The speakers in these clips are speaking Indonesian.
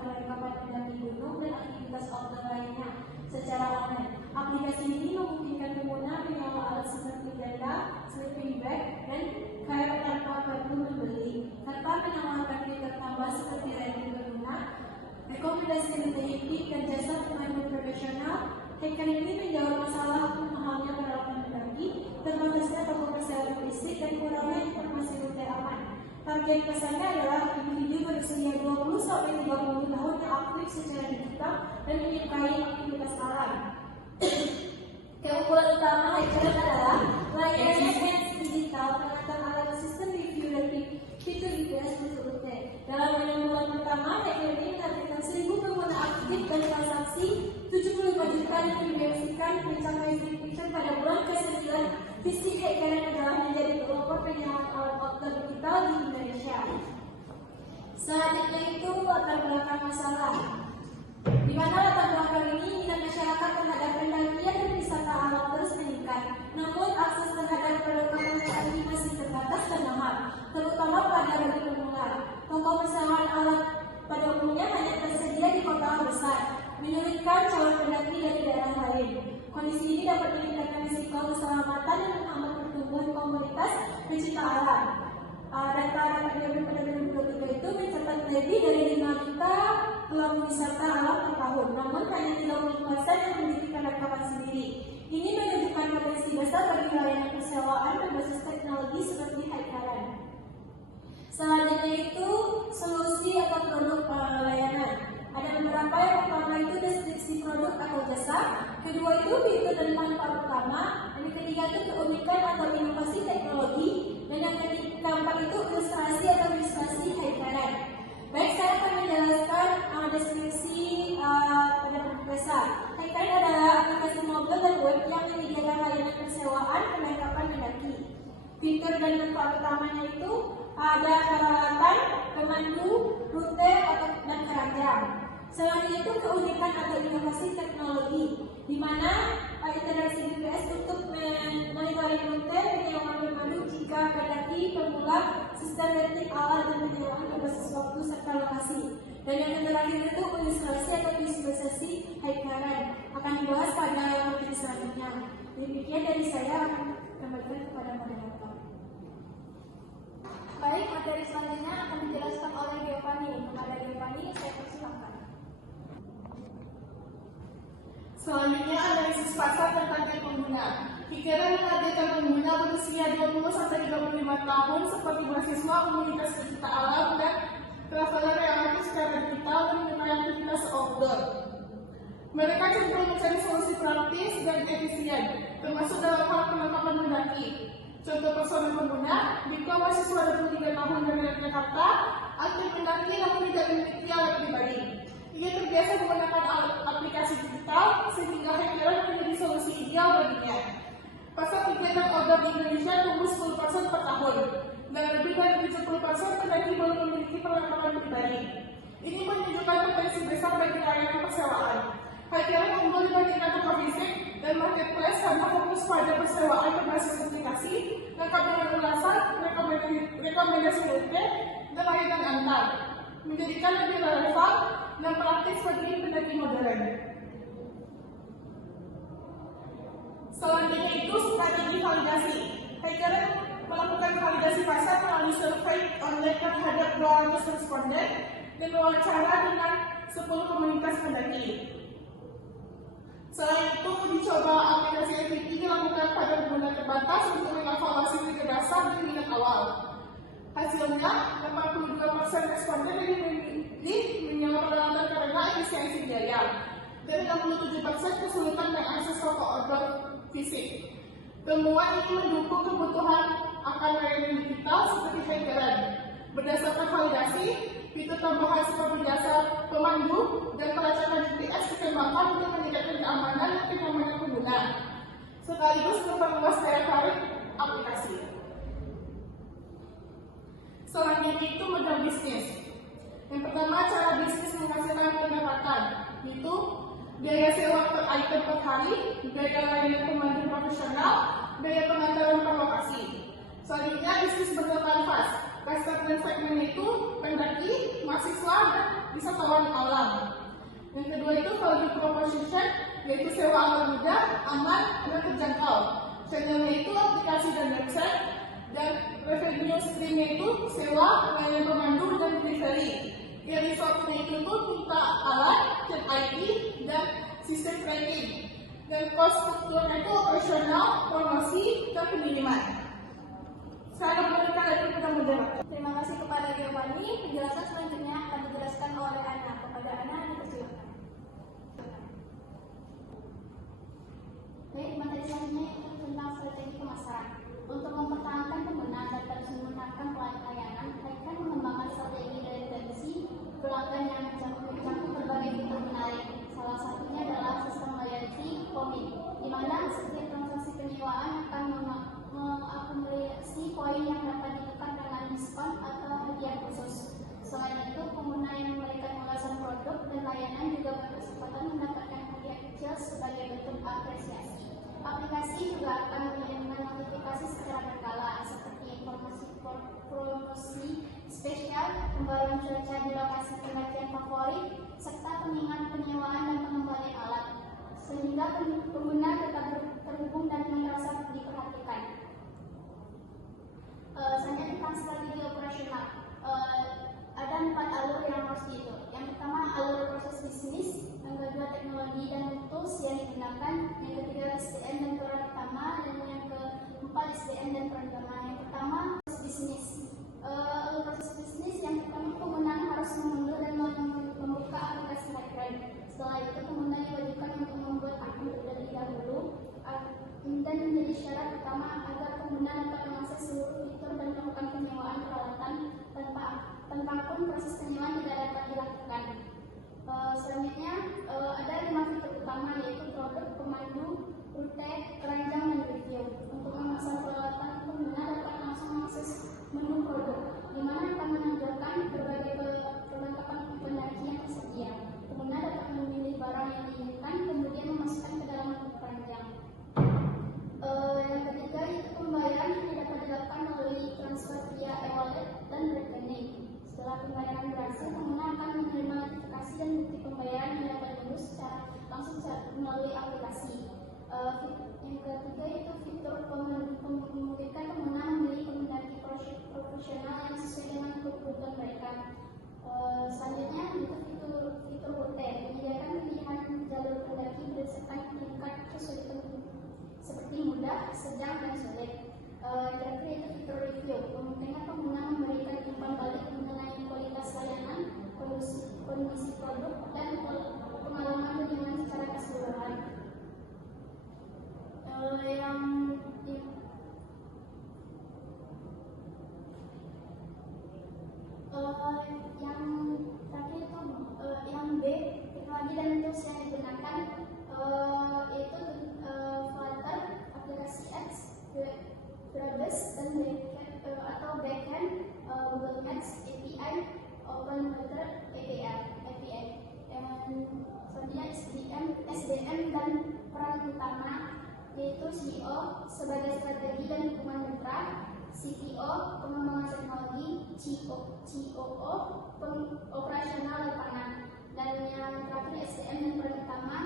perlengkapan pendaki gunung dan aktivitas outdoor lainnya secara online. Aplikasi ini memungkinkan pengguna menyewa alat seperti tenda, sleeping bag, dan kayak tanpa perlu membeli, serta menawarkan fitur tambah seperti rating pengguna, rekomendasi detektif, dan jasa pemandu profesional. Hacker ini menjawab masalah mahalnya peralatan mendaki, terbatasnya toko perseroan fisik, dan kurangnya informasi rute aman. Target pesannya adalah individu berusia 20-30 tahun yang aktif secara digital dan menyukai aktivitas alam. Keunggulan utama Hyperion adalah layarnya hands digital, pengantar alat sistem review dan fitur GPS untuk rute. Dalam 6 bulan pertama, Hyperion ini menargetkan 1.000 pengguna aktif dan transaksi 75 juta yang diversikan mencapai subscription pada bulan ke-9. Visi Hyperion adalah menjadi developer penyewaan alat outdoor digital di Indonesia. Selanjutnya itu latar belakang masalah, di mana latar belakang ini minat masyarakat terhadap pendakian dan wisata alam terus meningkat. Namun akses terhadap perlengkapan pendaki masih terbatas dan mahal, terutama pada bagi pemula. Toko persewaan alat pada umumnya hanya tersedia di kota besar, menyulitkan calon pendaki dari daerah lain. Kondisi ini dapat meningkatkan risiko keselamatan dan menghambat pertumbuhan komunitas pecinta alam. Data Hyperion pada 2023 itu mencatat lebih dari 5 juta pelaku wisata alam per tahun, namun hanya 30% yang memiliki perlengkapan sendiri. Ini menunjukkan potensi besar bagi layanan persewaan berbasis teknologi seperti Hyperion. Selanjutnya itu solusi atau produk layanan. Ada beberapa, yang pertama itu deskripsi produk atau jasa, kedua itu fitur dan manfaat utama, dan yang ketiga itu keunikan atau inovasi teknologi, dan yang keempat itu ilustrasi atau ilustrasi Hyperion. Baik, saya akan menjelaskan deskripsi pada produk jasa. Hyperion adalah aplikasi mobil dan web yang menyediakan layanan persewaan perlengkapan mendaki. Fitur dan manfaat utamanya itu ada peralatan, pemandu, rute, dan keranjang. Selanjutnya itu keunikan atau inovasi teknologi, di mana interaksi GPS untuk monitoring rute, penyewaan pemandu jika pendaki pemula, sistem rating alat dan penyewaan berbasis waktu serta lokasi. Dan yang terakhir itu ilustrasi atau visualisasi Hyperion akan dibahas pada materi selanjutnya. Demikian dari saya, akan kembalikan kepada moderator. Baik, materi selanjutnya akan dijelaskan oleh Giovanni. Kepada Giovanni, saya persilakan. Selanjutnya analisis pasar dan target pengguna. Hyperion menargetkan pengguna berusia 20-35 tahun seperti mahasiswa, komunitas pecinta alam, dan traveler yang aktif secara digital dan menyukai aktivitas outdoor. Mereka cenderung mencari solusi praktis dan efisien, termasuk dalam hal perlengkapan mendaki. Contoh personal pengguna, jika mahasiswa 23 tahun dari Jakarta, aktif mendaki namun tidak memiliki alat pribadi. Ia terbiasa menggunakan aplikasi digital sehingga Hyperion menjadi solusi ideal baginya. Pasar kegiatan outdoor di Indonesia tumbuh 10% per tahun, dan lebih dari 70% pendaki belum memiliki perlengkapan pribadi. Ini menunjukkan potensi besar bagi layanan persewaan. Hyperion unggul dibandingkan toko fisik dan marketplace karena fokus pada persewaan berbasis aplikasi, lengkap dengan ulasan, rekomendasi rute, dan layanan antar, menjadikan lebih relevan dan praktis bagi pendaki modern. Selanjutnya itu strategi validasi. Hyperion melakukan validasi pasar melalui survei online terhadap 200 responden dan wawancara dengan 10 komunitas pendaki. Selain itu, uji coba aplikasi MVP dilakukan pada pengguna terbatas untuk mengevaluasi fitur dasar dan minat awal. Hasilnya, 82% responden lebih memilih menyewa peralatan karena efisiensi biaya, dan 67% kesulitan mengakses toko outdoor fisik. Temuan ini mendukung kebutuhan akan layanan digital seperti Hyperion. Berdasarkan validasi, fitur tambahan seperti jasa pemandu dan pelacakan GPS dikembangkan untuk meningkatkan keamanan dan kenyamanan pengguna, sekaligus memperluas daya tarik aplikasi. Selanjutnya itu modal bisnis. Yang pertama, cara bisnis menghasilkan pendapatan, yaitu biaya sewa per item per hari, biaya layanan pemandu profesional, biaya pengantaran per lokasi. Selanjutnya, bisnis berkanvas. Pasar dan segmen itu pendaki, mahasiswa, dan bisa tawar alam. Yang kedua itu value proposition, yaitu sewa amal mudah, aman, dan terjangkau. Channelnya itu aplikasi dan website, dan revenue streamnya itu sewa, layanan pemandu, dan delivery. Yang resource-nya itu minta alat, chat ID, dan sistem tracking. Dan cost strukturnya itu operasional, promosi, dan pengiriman. Saya memberikan lagi kepada moderator. Terima kasih kepada Giovanni. Penjelasan selanjutnya akan dijelaskan oleh Ana. Kepada Ana, dipersilakan. Baik, materi selanjutnya itu tentang strategi pemasaran. Untuk mempertahankan penggunaan dan terus meningkatkan pelayanan, mereka mengembangkan strategi dari tradisi pelanggan yang mencakup berbagai fitur menarik. Salah satunya adalah sistem loyalty poin, di mana setiap transaksi penyewaan akan mengakumulasi poin yang dapat ditukar dengan diskon atau hadiah khusus. Selain itu, pengguna yang memberikan ulasan produk dan layanan juga berkesempatan mendapatkan hadiah kecil sebagai bentuk apresiasi. Aplikasi juga akan mengirimkan notifikasi secara berkala seperti informasi promosi spesial, pembaruan cuaca di lokasi pendakian favorit, serta pengingat penyewaan dan pengembalian alat, sehingga pengguna tetap terhubung dan merasa diperhatikan. Selanjutnya tentang strategi operasional. Ada 4 alur yang harus dihitung. Yang pertama alur proses bisnis, yang kedua teknologi dan tools yang digunakan, yang ketiga SDM dan peran utama, dan yang keempat SDM dan peran utama. Yang pertama proses bisnis. Alur proses bisnis yang pertama, pengguna harus mengunduh dan membuka aplikasi Lightrun. Setelah itu pengguna diwajibkan untuk membuat akun terlebih dahulu dan menjadi syarat utama agar pengguna dapat mengakses seluruh fitur dan melakukan penyewaan peralatan tanpa akun proses penyewaan tidak dapat dilakukan. Selanjutnya ada 5 fitur utama, yaitu produk, pemandu, rute, keranjang, dan review. Untuk memasang peralatan, pengguna dapat langsung mengakses menu produk, di mana akan menunjukkan berbagai perlengkapan pendaki yang tersedia. Pengguna dapat memilih barang yang diinginkan, kemudian memasukkan ke dalam menu keranjang. Yang ketiga itu pembayaran yang dapat dilakukan melalui transfer via e-wallet dan rekening. Setelah pembayaran berhasil, pengguna akan menerima notifikasi dan bukti pembayaran yang dapat diunduh langsung melalui aplikasi. Yang ketiga itu fitur memungkinkan pengguna memilih pendaki profesional yang sesuai dengan kebutuhan mereka. Selanjutnya itu fitur rute, menyediakan pilihan jalur pendaki berdasarkan tingkat kesulitan seperti mudah, sedang, dan sulit. Terakhir itu fitur review, memungkinkan pengguna memberikan umpan balik mengenai kualitas layanan, kondisi produk, dan pengalaman penjualan secara keseluruhan. Yang terakhir itu yang B, teknologi dan tools yang digunakan itu Flutter, aplikasi X, Webes, dan atau backend Google Maps, API, OpenWeather, API. Selanjutnya SDM dan peran utama, yaitu CEO sebagai strategi dan dukungan mitra, CTO pengembangan teknologi, COO operasional lapangan, dan yang terakhir SDM dan peran utama,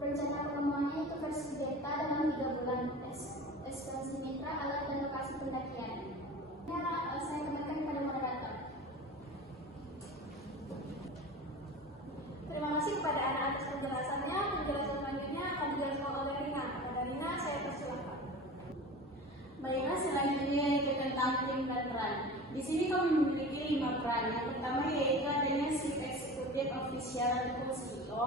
rencana pengembangannya itu versi beta dalam 3 bulan, ekspansi mitra, alat, dan lokasi pendakian. Saya kembalikan kepada moderator. Terima kasih kepada Ana atas penjelasannya. Penjelasan selanjutnya akan dijelaskan oleh Rina. Kepada Rina, saya persilakan. Baiklah, selanjutnya yaitu tentang tim dan peran. Di sini kami memiliki 5 peran. Yang pertama yaitu adanya Chief Executive Officer atau CEO.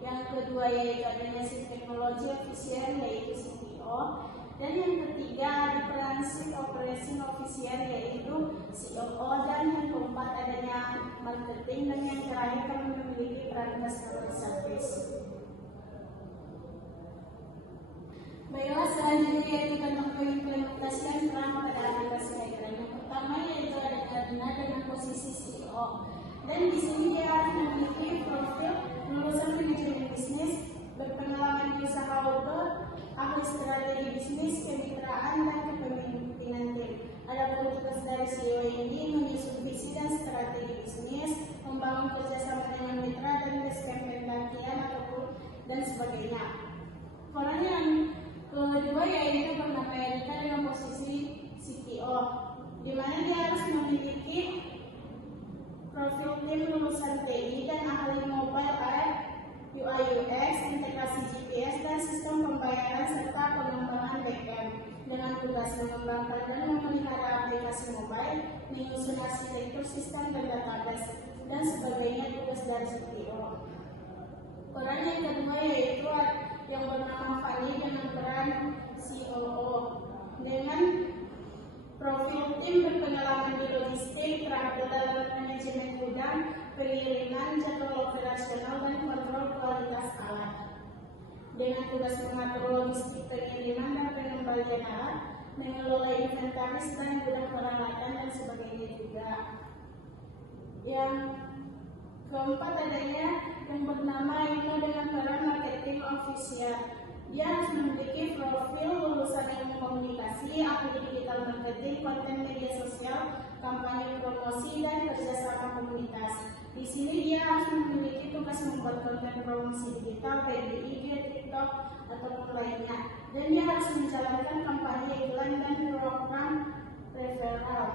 Yang kedua yaitu adanya Chief Technology Officer yaitu CTO. Dan yang ketiga ada peran Chief Operation Officer yaitu COO. Dan yang keempat adanya marketing. Dan yang terakhir kami memiliki peran customer service. Baiklah, selanjutnya yaitu tentang pengimplementasian peran pada aplikasi Lightrun. Yang pertama yaitu ada Karina dengan posisi CEO. Dan di sini dia harus memiliki profil lulusan manajemen bisnis, berpengalaman di usaha outdoor, ahli strategi bisnis, kemitraan, dan kepemimpinan tim. Ada tugas dari CEO ini menyusun visi sebagainya. Peran yang kedua yaitu bernama Erika dengan posisi CTO, di mana dia harus memiliki profil tim lulusan TI dan ahli mobile app, UI UX, integrasi GPS dan sistem pembayaran serta pengembangan backend, dengan tugas mengembangkan dan memelihara aplikasi mobile, menyusun arsitektur sistem dan database dan sebagainya tugas dari CTO. Peran yang kedua yaitu yang bernama Fanny dengan peran COO, dengan profil tim berpengalaman di logistik, terampil dalam manajemen gudang, pengiriman, jadwal operasional dan kontrol kualitas alat. Dengan tugas mengatur logistik pengiriman dan pengembalian alat, mengelola inventaris dan gudang peralatan dan sebagainya juga. Yang keempat adanya yang bernama Ino dengan peran marketing official. Dia harus memiliki profil lulusan ilmu komunikasi, ahli digital marketing, konten media sosial, kampanye promosi dan kerjasama komunitas. Di sini dia harus memiliki tugas membuat konten promosi digital baik di IG, TikTok ataupun lainnya. Dan dia harus menjalankan kampanye iklan dan program referral.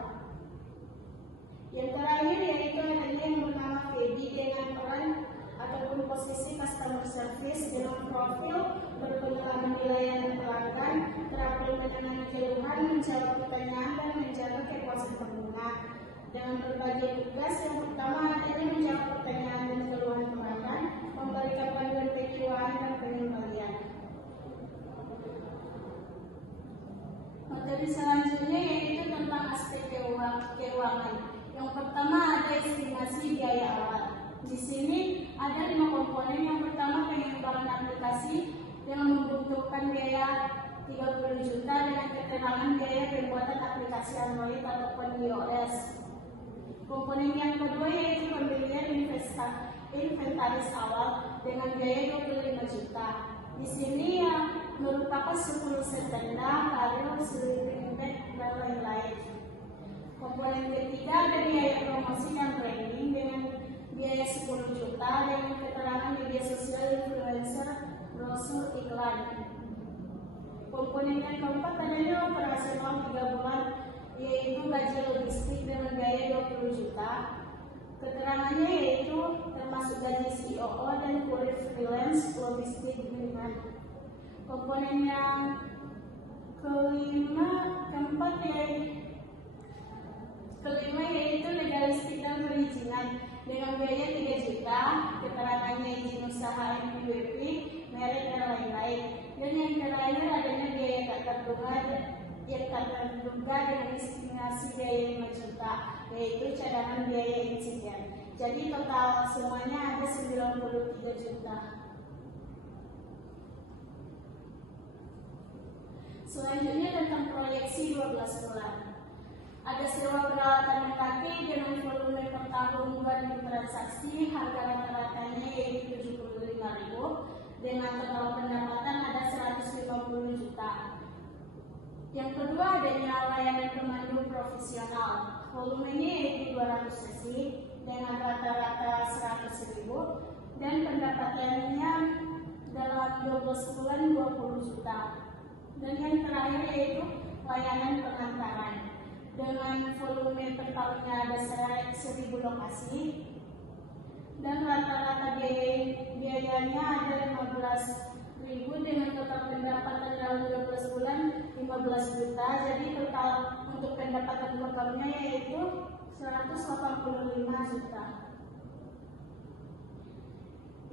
Yang terakhir yaitu adanya yang bernama Feby dengan peran ataupun posisi customer service dengan profil berpengalaman di layanan pelanggan, terampil menangani keluhan, menjawab pertanyaan dan menjaga kepuasan pengguna. Dengan berbagai tugas, yang pertama adalah menjawab pertanyaan dan keluhan pelanggan, memberikan panduan penjualan dan pengembalian. Materi selanjutnya yaitu tentang aspek keuangan. Yang pertama ada estimasi biaya awal. Di sini ada 5 komponen. Yang pertama pengembangan aplikasi yang membutuhkan biaya 30 juta dengan keterangan biaya pembuatan aplikasi Android ataupun iOS. Komponen yang kedua yaitu pembelian inventaris awal dengan biaya 25 juta. Di sini yang merupakan 10 setenda, karyo, sleeping bag, dan lain-lain. Komponen ketiga ada biaya promosi dan branding dengan biaya 10 juta dengan keterangan media sosial, influencer, brosur, iklan. Komponen yang keempat adalah operasional 3 bulan yaitu gaji logistik dengan biaya 20 juta. Keterangannya yaitu termasuk gaji COO dan kurir freelance logistik dengan. Komponen yang kelima yaitu legalistik dan perizinan dengan biaya 3 juta, keterangannya izin usaha NPWP, merek dan lain-lain. Dan yang terakhir adanya biaya tak terduga dengan estimasi biaya 5 juta, yaitu cadangan biaya insiden. Jadi total semuanya ada 93 juta. Selanjutnya tentang proyeksi 12 bulan. Ada sewa peralatan mendaki dengan volume per tahun 2.000 transaksi, harga rata-ratanya yaitu 75.000, dengan total pendapatan ada 150 juta. Yang kedua adanya layanan pemandu profesional, volumenya yaitu 200 sesi dengan rata-rata 100.000 dan pendapatannya dalam 12 bulan 20 juta. Dan yang terakhir yaitu layanan pengantaran dengan volume per tahunnya ada 1.000 lokasi dan rata-rata biayanya ada 15.000 dengan total pendapatan dalam 12 bulan 15 juta. Jadi total untuk pendapatan totalnya yaitu 185 juta.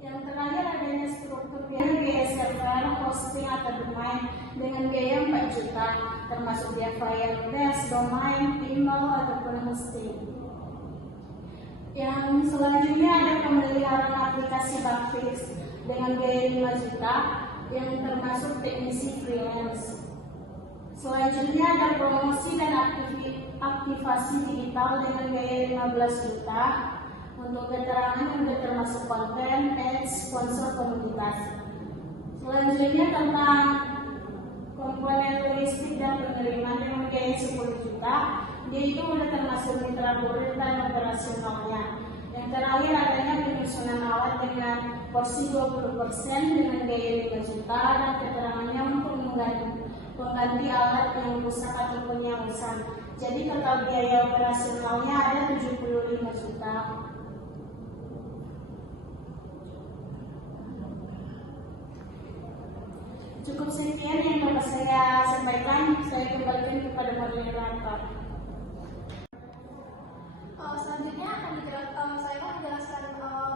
Yang terakhir adanya struktur biaya server, hosting atau domain dengan biaya 4 juta, termasuk biaya file base, domain, email ataupun hosting. Yang selanjutnya ada pemeliharaan aplikasi bug fix dengan biaya 5 juta yang termasuk teknisi freelance. Selanjutnya ada promosi dan aktivasi digital dengan biaya 15 juta. Untuk keterangan yang termasuk konten, ads, sponsor komunitas. Selanjutnya tentang komponen logistik dan pengiriman yang biaya 10 juta, dia itu sudah termasuk mitra kurir dan operasionalnya. Yang terakhir adanya penyusunan alat dengan porsi 20% dengan biaya 5 juta dan keterangannya untuk mengganti alat yang rusak ataupun yang usang. Jadi total biaya operasionalnya ada 75 juta. Cukup sekian yang dapat saya sampaikan. Saya kembalikan kepada moderator. Selanjutnya saya akan menjelaskan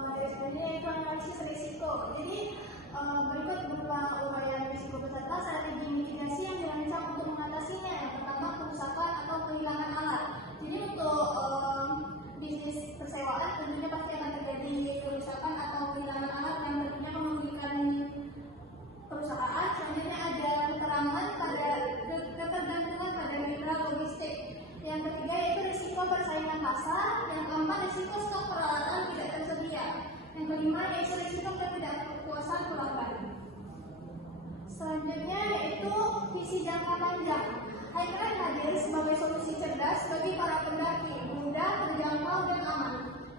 materi selanjutnya yaitu analisis risiko. Jadi berikut berupa uraian risiko beserta strategi mitigasi yang dirancang untuk mengatasinya. Yang pertama, kerusakan atau kehilangan alat. Jadi untuk bisnis persewaan tentunya pasti akan terjadi kerusakan atau kehilangan alat yang tentunya merugikan perusahaan. Selanjutnya ada ketergantungan pada mitra logistik. Yang ketiga yaitu risiko persaingan pasar. Yang keempat, risiko stok peralatan tidak tersedia. Yang kelima yaitu risiko ketidakpuasan pelanggan. Selanjutnya yaitu visi jangka panjang. Highline hadir sebagai solusi cerdas bagi para pendaki, mudah, terjangkau, dan aman.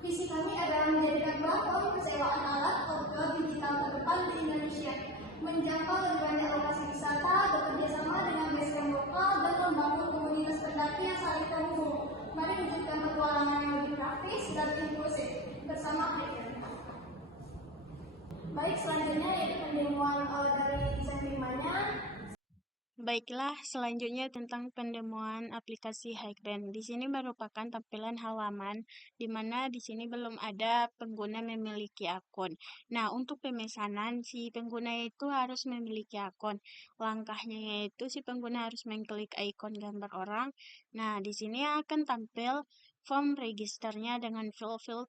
Visi kami adalah menjadikan platform persewaan alat orga digital terdepan di Indonesia, menjangkau lebih banyak lokasi wisata, bekerja sama dengan basecamp lokal, dan membangun komunitas pendaki yang saling terhubung. Mari wujudkan petualangan yang lebih praktis dan inklusif bersama Highline. Baik, selanjutnya yaitu pendemuan dari desain primanya. Baiklah, selanjutnya tentang pendemuan aplikasi Highline. Di sini merupakan tampilan halaman di mana di sini belum ada pengguna memiliki akun. Nah, untuk pemesanan si pengguna itu harus memiliki akun. Langkahnya yaitu si pengguna harus mengklik ikon gambar orang. Nah, di sini akan tampil form registernya dengan fill-fill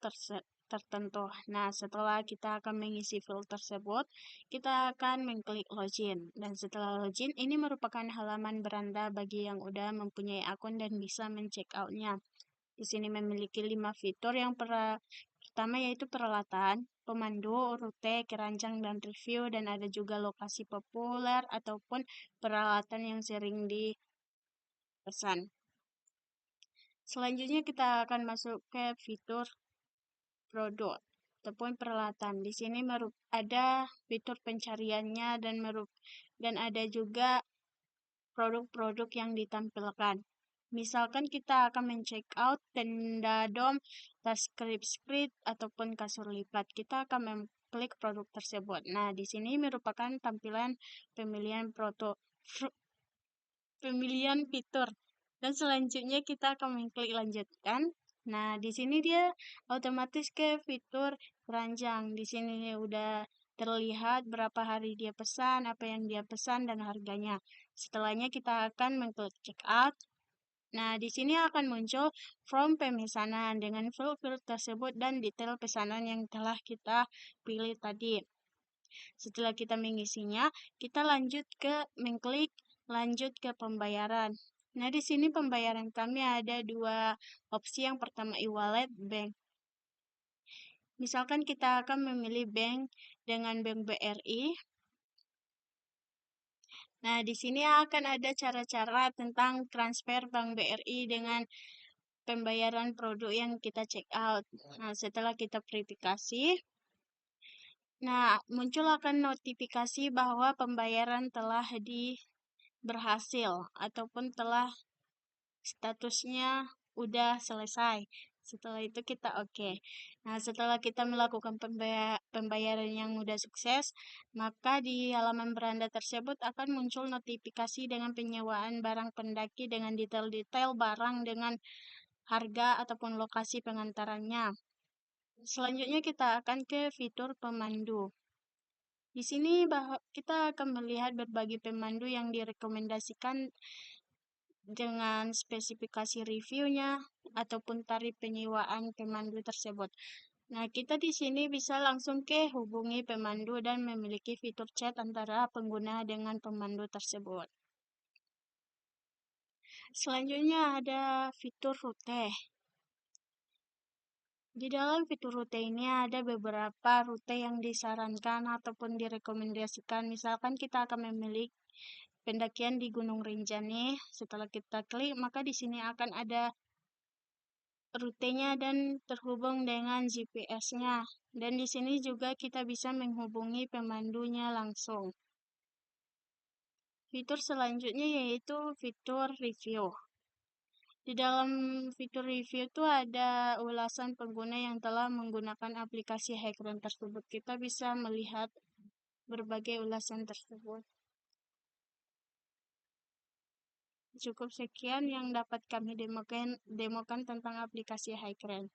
tertentu. Nah, setelah kita akan mengisi fill tersebut, kita akan mengklik login. Dan setelah login, ini merupakan halaman beranda bagi yang udah mempunyai akun dan bisa men-check out-nya. Di sini memiliki 5 fitur. Yang pertama yaitu peralatan, pemandu, rute, keranjang, dan review, dan ada juga lokasi populer ataupun peralatan yang sering dipesan. Selanjutnya kita akan masuk ke fitur produk ataupun peralatan. Di sini ada fitur pencariannya dan ada juga produk-produk yang ditampilkan. Misalkan kita akan men-check out tenda dom, tas script ataupun kasur lipat. Kita akan mengklik produk tersebut. Nah, di sini merupakan tampilan pemilihan fitur. Dan selanjutnya kita akan mengklik lanjutkan. Nah, di sini dia otomatis ke fitur keranjang. Di sini udah terlihat berapa hari dia pesan, apa yang dia pesan, dan harganya. Setelahnya kita akan mengklik check out. Nah, di sini akan muncul form pemesanan dengan fill tersebut dan detail pesanan yang telah kita pilih tadi. Setelah kita mengisinya, kita mengklik lanjut ke pembayaran. Nah, di sini pembayaran kami ada 2 opsi. Yang pertama e-wallet bank. Misalkan kita akan memilih bank dengan bank BRI. Nah, di sini akan ada cara-cara tentang transfer bank BRI dengan pembayaran produk yang kita check out. Nah, setelah kita verifikasi, nah, muncul akan notifikasi bahwa pembayaran telah berhasil ataupun telah statusnya udah selesai. Setelah itu kita oke. Nah, setelah kita melakukan pembayaran yang udah sukses, maka di halaman beranda tersebut akan muncul notifikasi dengan penyewaan barang pendaki dengan detail-detail barang dengan harga ataupun lokasi pengantarannya. Selanjutnya kita akan ke fitur pemandu. Di sini kita akan melihat berbagai pemandu yang direkomendasikan dengan spesifikasi reviewnya ataupun tarif penyewaan pemandu tersebut. Nah, kita di sini bisa langsung hubungi pemandu dan memiliki fitur chat antara pengguna dengan pemandu tersebut. Selanjutnya ada fitur rute. Di dalam fitur rute ini ada beberapa rute yang disarankan ataupun direkomendasikan. Misalkan kita akan memilih pendakian di Gunung Rinjani. Setelah kita klik, maka di sini akan ada rutenya dan terhubung dengan GPS-nya. Dan di sini juga kita bisa menghubungi pemandunya langsung. Fitur selanjutnya yaitu fitur review. Di dalam fitur review itu ada ulasan pengguna yang telah menggunakan aplikasi HyCran tersebut. Kita bisa melihat berbagai ulasan tersebut. Cukup sekian yang dapat kami demokan tentang aplikasi HyCran.